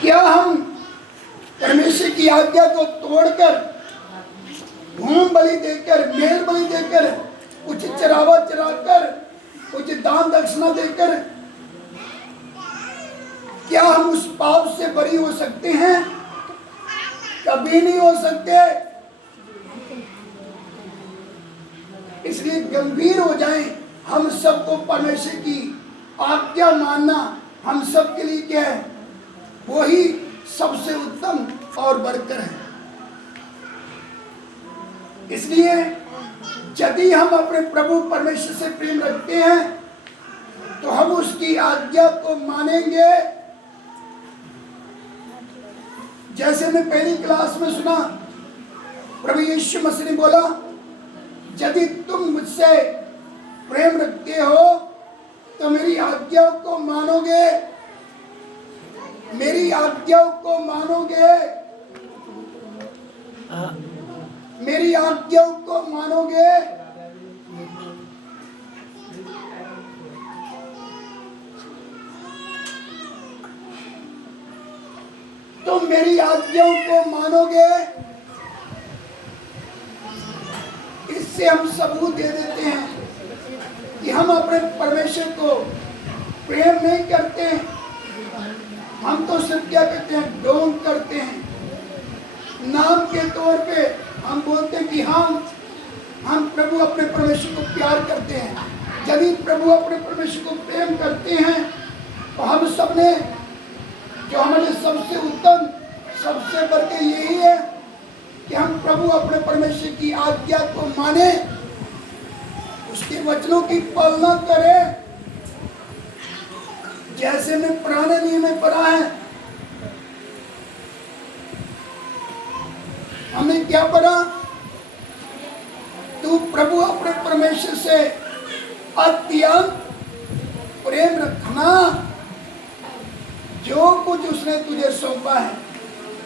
क्या हम परमेश्वर की आज्ञा को तोड़कर, होम बलि देकर, मेल बलि देकर, कुछ चरावा चराकर, कुछ दान दक्षिणा देकर, क्या हम उस पाप से बरी हो सकते हैं? कभी नहीं हो सकते। इसलिए गंभीर हो जाएं। हम सबको परमेश्वर की आज्ञा मानना हम सब के लिए क्या है? वही सबसे उत्तम और बढ़कर है। इसलिए यदि हम अपने प्रभु परमेश्वर से प्रेम रखते हैं तो हम उसकी आज्ञा को मानेंगे। जैसे मैं पहली क्लास में सुना, प्रभु यीशु मसीह ने बोला, यदि तुम मुझसे प्रेम रखते हो तो मेरी आज्ञाओं को मानोगे, मेरी आज्ञाओं को मानोगे, मेरी आज्ञाओं को मानोगे। तुम मेरी आज्ञाओं को मानोगे। इससे हम सबूत दे देते हैं कि हम अपने परमेश्वर को प्रेम नहीं करते। हम तो सिर्फ क्या कहते हैं? ढोंग करते हैं। नाम के तौर पे हम बोलते हैं कि हम प्रभु अपने परमेश्वर को प्यार करते हैं। यदि प्रभु अपने परमेश्वर को प्रेम करते हैं तो हम सब ने, जो हमारे सबसे उत्तम, सबसे बढ़ के यही है कि हम प्रभु अपने परमेश्वर की आज्ञा को माने, उसके वचनों की पालना करें। जैसे में पुराने नियम में पढ़ा है, हमने क्या पढ़ा? तू प्रभु अपने परमेश्वर से अत्यंत प्रेम रखना, जो कुछ उसने तुझे सौंपा है,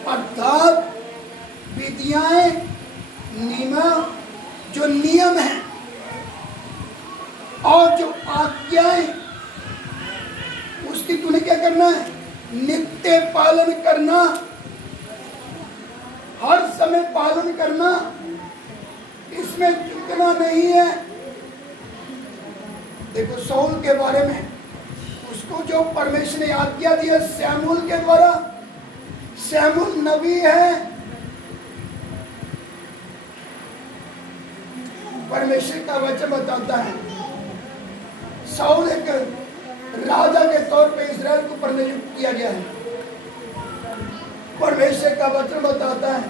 अर्थात विधियां, जो नियम है और जो आज्ञाएं, उसकी तूने क्या करना है? नित्य पालन करना, हर समय पालन करना, इसमें चूकना नहीं है। देखो शाऊल के बारे में, उसको जो परमेश्वर ने आज्ञा दी है शमूएल के द्वारा, शमूएल नबी है, परमेश्वर का वचन बताता है। शाऊल एक राजा के तौर पे इस्राएल को नियुक्त किया गया है। परमेश्वर का वचन बताता है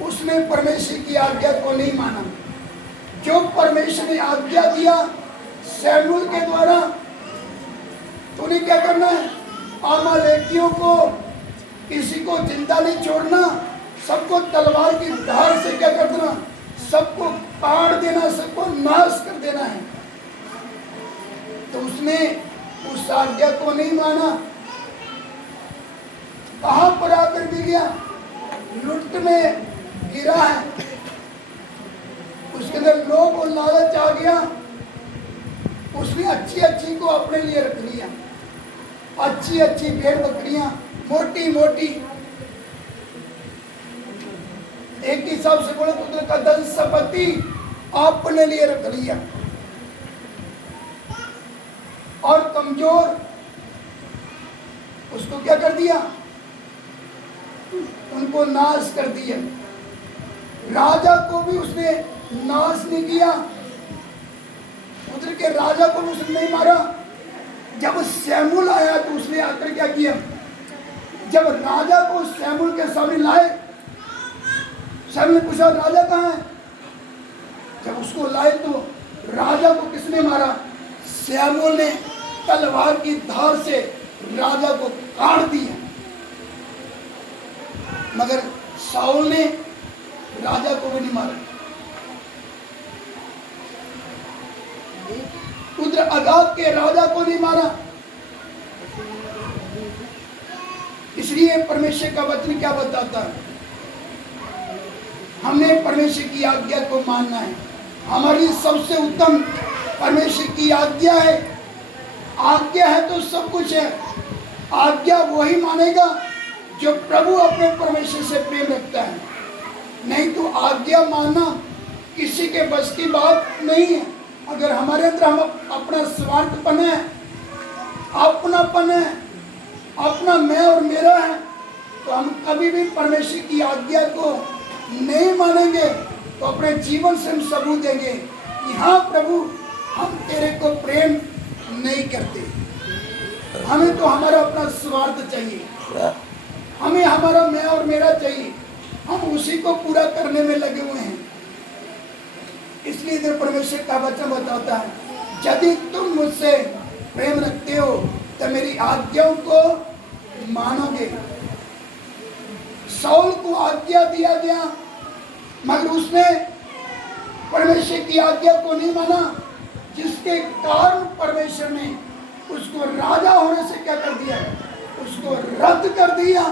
उसने परमेश्वर की आज्ञा को नहीं माना। जो परमेश्वर ने आज्ञा दिया शमूएल के द्वारा, तूने क्या करना है? अमालेकियों को, किसी को जिंदा नहीं छोड़ना, सबको तलवार की धार से क्या कर देना? सबको काट देना, सबको नाश कर देना है। तो उसने उस आज्ञा को नहीं माना। कहां पर आकर गिर गया? लुट में गिरा है। उसके अंदर लोभ और लालच आ गया। उसने अच्छी अच्छी को अपने लिए रख लिया, अच्छी अच्छी भेड़ बकरियां, मोटी मोटी। एक हिसाब से बोले तो उसका धन संपत्ति अपने लिए रख लिया। और कमजोर उसको क्या कर दिया? उनको नाश कर दिया। राजा को भी उसने नाश नहीं किया, उधर के राजा को भी उसने नहीं मारा। जब शमूएल आया तो उसने आकर क्या किया? जब राजा को शमूएल के सामने लाए, शमूएल ने पूछा राजा कहाँ है? जब उसको लाए तो राजा को किसने मारा? शमूएल ने तलवार की धार से राजा को काट दिया। मगर शाऊल ने राजा को भी नहीं मारा। उधर अगाग के राजा को नहीं मारा। इसलिए परमेश्वर का वचन क्या बताता है? हमने परमेश्वर की आज्ञा को मानना है। हमारी सबसे उत्तम परमेश्वर की आज्ञा है। आज्ञा है तो सब कुछ है। आज्ञा वही मानेगा जो प्रभु अपने परमेश्वर से प्रेम रखता है। नहीं तो आज्ञा मानना किसी के बस की बात नहीं है। अगर हमारे अंदर हम अपना स्वार्थपन है, अपनापन है, अपना मैं और मेरा है, तो हम कभी भी परमेश्वर की आज्ञा को नहीं मानेंगे। तो अपने जीवन से हम सबूत देंगे कि हाँ प्रभु, हम तेरे को प्रेम नहीं करते। हमें तो हमारा अपना स्वार्थ चाहिए, हमें हमारा मैं और मेरा चाहिए, हम उसी को पूरा करने में लगे हुए हैं। इसलिए इधर परमेश्वर का वचन बताता है, यदि तुम मुझसे प्रेम रखते हो तो मेरी आज्ञाओं को मानोगे। शाऊल को आज्ञा दिया गया, मगर उसने परमेश्वर की आज्ञा को नहीं माना, जिसके कारण परमेश्वर ने उसको राजा होने से क्या कर दिया, उसको रद्द कर दिया।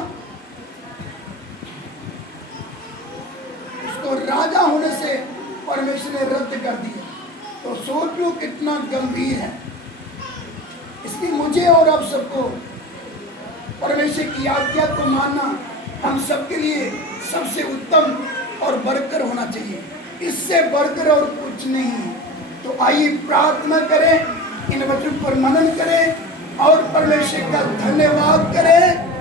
उसको राजा होने से परमेश्वर ने रद्द कर दिया। तो सोच लो कितना गंभीर है। इसलिए मुझे और आप सबको परमेश्वर की आज्ञा को मानना हम सबके लिए सबसे उत्तम और बढ़कर होना चाहिए। इससे बढ़कर और कुछ नहीं है। तो आइए प्रार्थना करें, इन वचनों पर मनन करें और परमेश्वर का धन्यवाद करें।